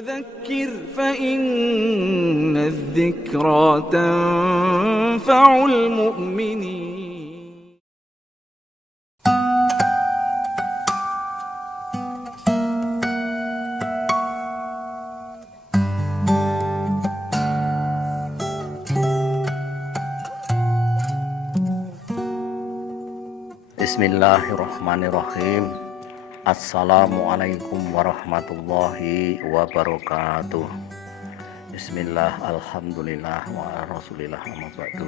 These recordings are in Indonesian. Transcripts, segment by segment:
فذكر فإن الذكرى تنفع المؤمنين. Bismillahirrahmanirrahim. Assalamualaikum warahmatullahi wabarakatuh. Bismillah, alhamdulillah, wa rasulillah, amma ba'du.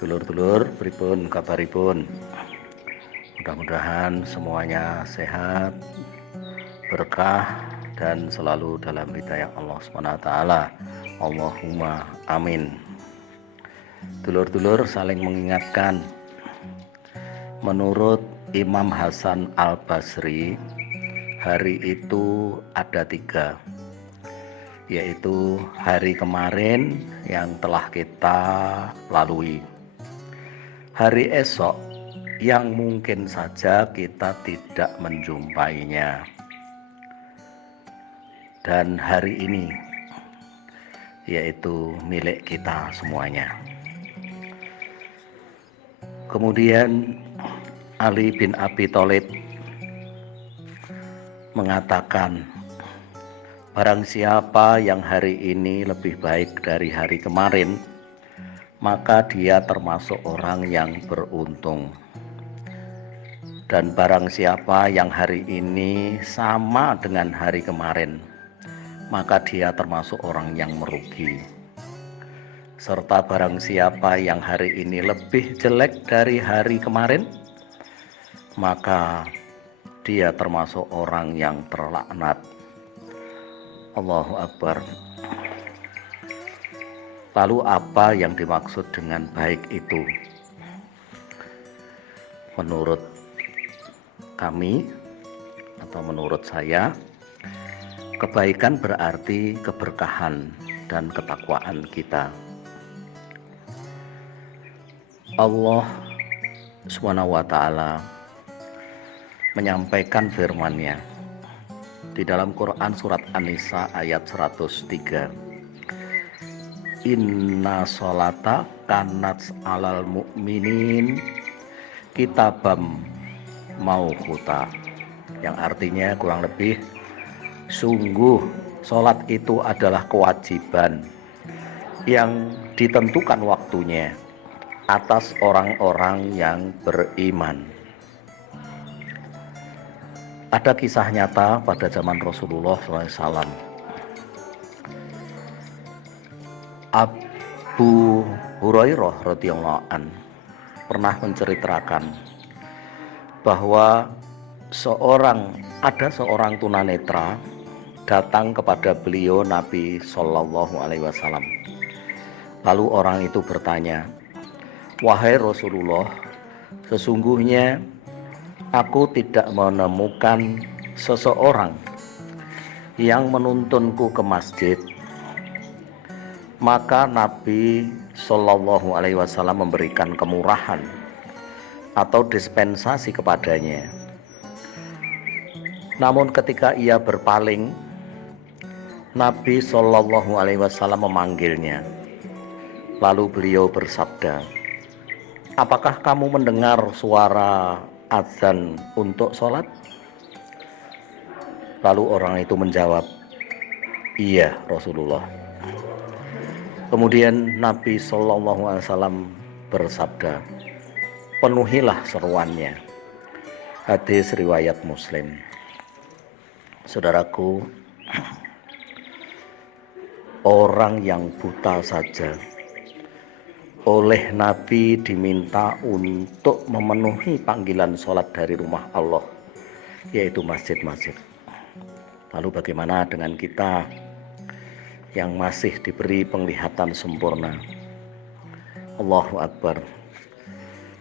Dulur-dulur, pripun kabaripun? Mudah-mudahan semuanya sehat, berkah, dan selalu dalam hidayah Allah SWT. Allahumma amin. Dulur-dulur saling mengingatkan. Menurut Imam Hasan Al-Basri, hari itu ada 3, yaitu hari kemarin yang telah kita lalui, hari esok yang mungkin saja kita tidak menjumpainya, dan hari ini yaitu milik kita semuanya. Kemudian Ali bin Abi Thalib mengatakan, barang siapa yang hari ini lebih baik dari hari kemarin, maka dia termasuk orang yang beruntung. Dan barang siapa yang hari ini sama dengan hari kemarin, maka dia termasuk orang yang merugi. Serta barang siapa yang hari ini lebih jelek dari hari kemarin, maka dia termasuk orang yang terlaknat. Allahu Akbar. Lalu apa yang dimaksud dengan baik itu? Menurut kami atau menurut saya, kebaikan berarti keberkahan dan ketakwaan kita. Allah Subhanahu wa ta'ala menyampaikan firman-Nya di dalam Quran surat An-Nisa ayat 103. Inna sholata kanat alal mu'minin kitabam mauquta, yang artinya kurang lebih, sungguh sholat itu adalah kewajiban yang ditentukan waktunya atas orang-orang yang beriman. Ada kisah nyata pada zaman Rasulullah SAW. Abu Hurairah radhiyallahu an pernah menceritakan bahwa ada seorang tunanetra datang kepada beliau Nabi Shallallahu Alaihi Wasallam. Lalu orang itu bertanya, wahai Rasulullah, sesungguhnya aku tidak menemukan seseorang yang menuntunku ke masjid. Maka Nabi Shallallahu Alaihi Wasallam memberikan kemurahan atau dispensasi kepadanya. Namun ketika ia berpaling, Nabi Shallallahu Alaihi Wasallam memanggilnya. Lalu beliau bersabda, apakah kamu mendengar suara azan untuk sholat? Lalu orang itu menjawab, iya Rasulullah. Kemudian Nabi SAW bersabda, penuhilah seruannya. Hadis riwayat Muslim. Saudaraku, orang yang buta saja oleh Nabi diminta untuk memenuhi panggilan sholat dari rumah Allah, yaitu masjid-masjid. Lalu bagaimana dengan kita yang masih diberi penglihatan sempurna? Allahu Akbar.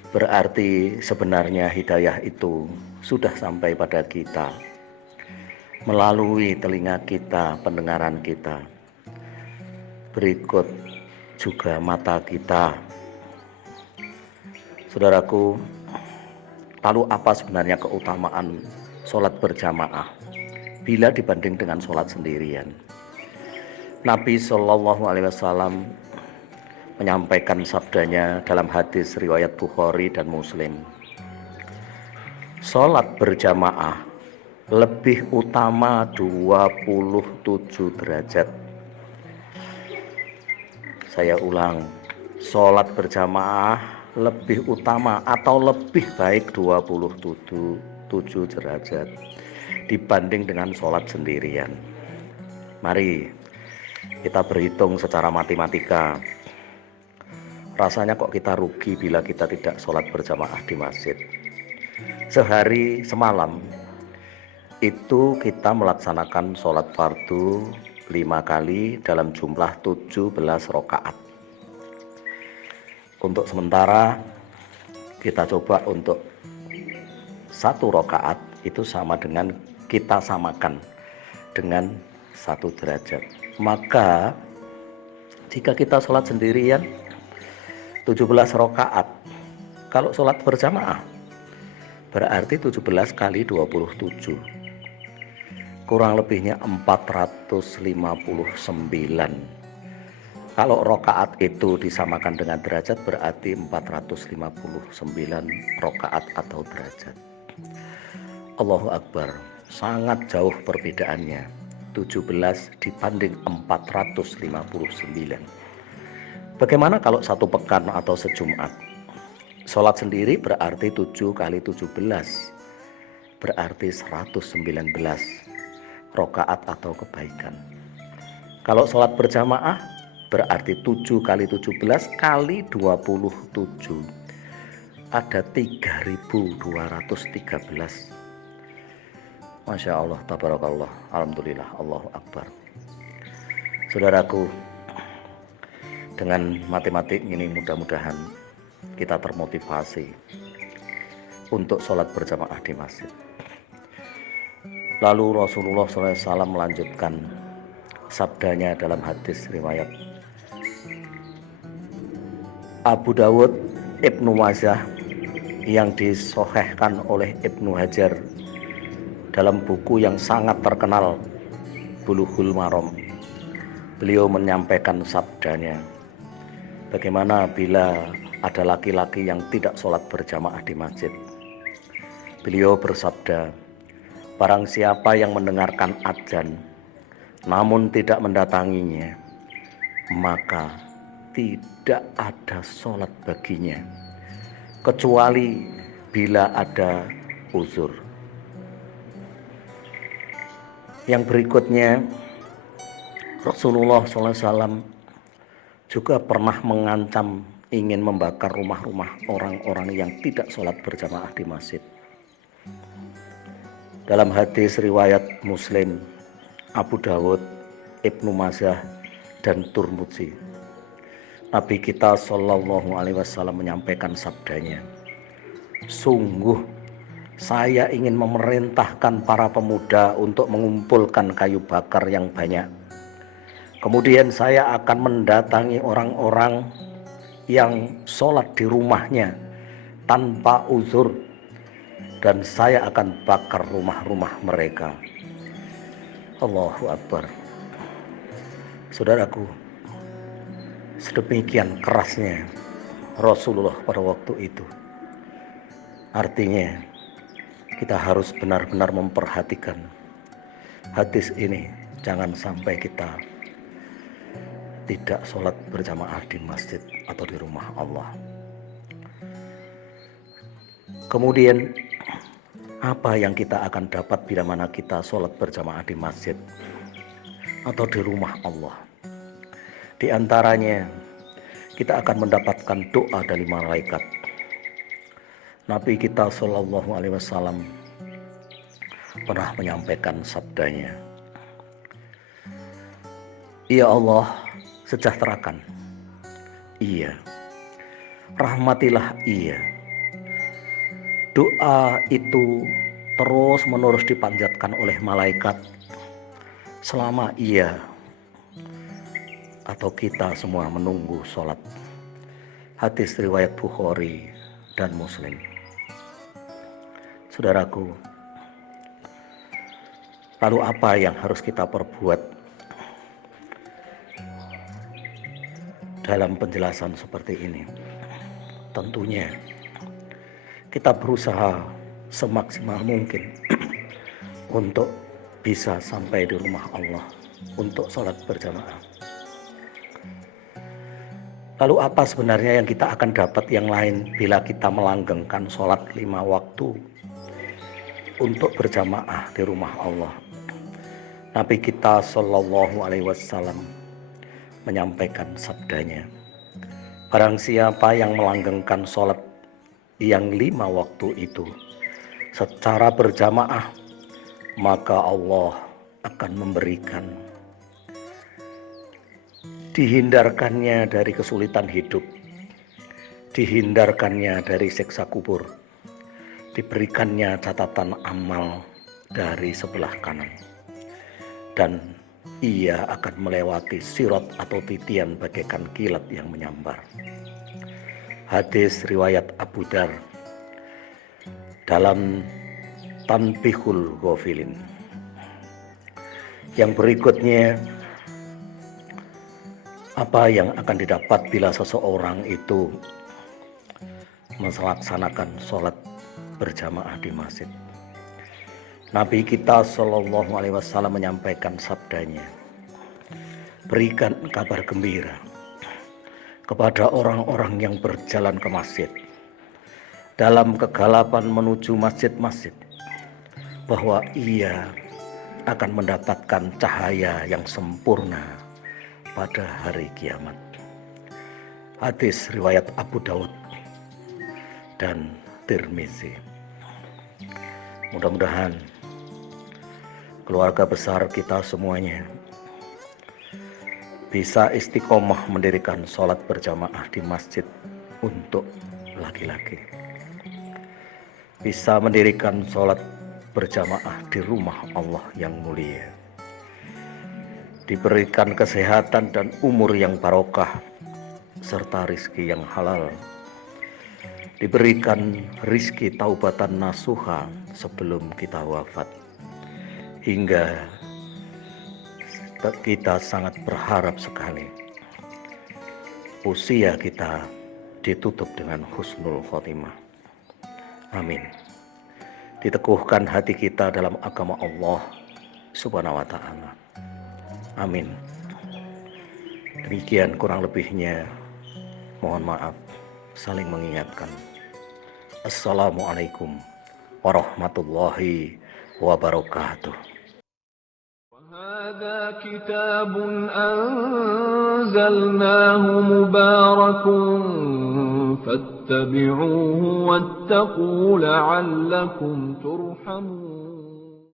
Berarti sebenarnya hidayah itu sudah sampai pada kita melalui telinga kita, pendengaran kita. Berikut juga mata kita. Saudaraku, lalu apa sebenarnya keutamaan sholat berjamaah? bila dibanding dengan sholat sendirian. Nabi Shallallahu Alaihi Wasallam menyampaikan sabdanya dalam hadis riwayat Bukhari dan Muslim. Sholat berjamaah lebih utama 27 derajat. Saya ulang, sholat berjamaah lebih utama atau lebih baik 27 derajat dibanding dengan sholat sendirian. Mari kita berhitung secara matematika. Rasanya kok kita rugi bila kita tidak sholat berjamaah di masjid. Sehari semalam itu kita melaksanakan sholat fardu 5 kali dalam jumlah 17 rakaat. Untuk sementara kita coba untuk 1 rakaat itu sama dengan kita samakan dengan 1 derajat. Maka jika kita sholat sendirian 17 rakaat, kalau sholat berjamaah berarti 17 kali 27, kurang lebihnya 459. Kalau rakaat itu disamakan dengan derajat berarti 459 rakaat atau derajat. Allahu Akbar, sangat jauh perbedaannya, 17 dibanding 459. Bagaimana kalau 1 pekan atau sejumat? Sholat sendiri berarti 7 kali 17 berarti 119 rakaat atau kebaikan. Kalau sholat berjamaah berarti 7 kali 17 kali 27 ada 3213. Masya Allah, tabarakallah, alhamdulillah, Allahu Akbar. Saudaraku, dengan matematik ini mudah-mudahan kita termotivasi untuk sholat berjamaah di masjid. Lalu Rasulullah SAW melanjutkan sabdanya dalam hadis riwayat Abu Dawud, Ibnu Majah yang disohehkan oleh Ibnu Hajar dalam buku yang sangat terkenal Bulughul Maram. Beliau menyampaikan sabdanya, bagaimana bila ada laki-laki yang tidak sholat berjamaah di masjid. Beliau bersabda, barang siapa yang mendengarkan adzan namun tidak mendatanginya, maka tidak ada sholat baginya kecuali bila ada uzur. Yang berikutnya, Rasulullah SAW juga pernah mengancam ingin membakar rumah-rumah orang-orang yang tidak sholat berjamaah di masjid. Dalam hadis riwayat Muslim, Abu Dawud, Ibnu Majah, dan Turmudzi, Nabi kita Shallallahu Alaihi Wasallam menyampaikan sabdanya, sungguh saya ingin memerintahkan para pemuda untuk mengumpulkan kayu bakar yang banyak. Kemudian saya akan mendatangi orang-orang yang sholat di rumahnya tanpa uzur, dan saya akan bakar rumah-rumah mereka. Allahu Akbar. Saudaraku, sedemikian kerasnya Rasulullah pada waktu itu. Artinya kita harus benar-benar memperhatikan hadis ini, jangan sampai kita tidak sholat berjamaah di masjid atau di rumah Allah. Kemudian apa yang kita akan dapat bila mana kita sholat berjamaah di masjid atau di rumah Allah? Di antaranya kita akan mendapatkan doa dari malaikat. Nabi kita Shallallahu Alaihi Wasallam pernah menyampaikan sabdanya, ya Allah, sejahterakan, iya, rahmatilah, iya. Doa itu terus menerus dipanjatkan oleh malaikat selama ia atau kita semua menunggu sholat. Hadis riwayat Bukhari dan Muslim. Saudaraku, Lalu apa yang harus kita perbuat dalam penjelasan seperti ini? Tentunya kita berusaha semaksimal mungkin untuk bisa sampai di rumah Allah untuk sholat berjamaah. Lalu apa sebenarnya yang kita akan dapat yang lain bila kita melanggengkan sholat 5 waktu untuk berjamaah di rumah Allah? Nabi kita Shallallahu Alaihi Wasallam menyampaikan sabdanya, barang siapa yang melanggengkan sholat yang 5 waktu itu secara berjamaah, maka Allah akan memberikan dihindarkannya dari kesulitan hidup, dihindarkannya dari siksa kubur, diberikannya catatan amal dari sebelah kanan, dan ia akan melewati sirat atau titian bagaikan kilat yang menyambar. Hadis riwayat Abu Dar dalam Tanbihul Ghafilin. Yang berikutnya, apa yang akan didapat bila seseorang itu melaksanakan sholat berjamaah di masjid? Nabi kita Shallallahu Alaihi Wasallam menyampaikan sabdanya, berikan kabar gembira kepada orang-orang yang berjalan ke masjid dalam kegelapan menuju masjid-masjid, bahwa ia akan mendapatkan cahaya yang sempurna pada hari kiamat. Hadis riwayat Abu Daud dan Tirmizi. Mudah-mudahan keluarga besar kita semuanya bisa istiqomah mendirikan sholat berjamaah di masjid untuk laki-laki, bisa mendirikan sholat berjamaah di rumah Allah yang mulia, diberikan kesehatan dan umur yang barokah serta rizki yang halal, diberikan rizki taubatan nasuha sebelum kita wafat, hingga kita sangat berharap sekali usia kita ditutup dengan husnul khotimah. Amin. Diteguhkan hati kita dalam agama Allah Subhanahu wa ta'ala. Amin. Demikian kurang lebihnya, mohon maaf, saling mengingatkan. Assalamualaikum warahmatullahi wabarakatuh. هذا كتاب أنزلناه مبارك فاتبعوه واتقوا لعلكم ترحمون.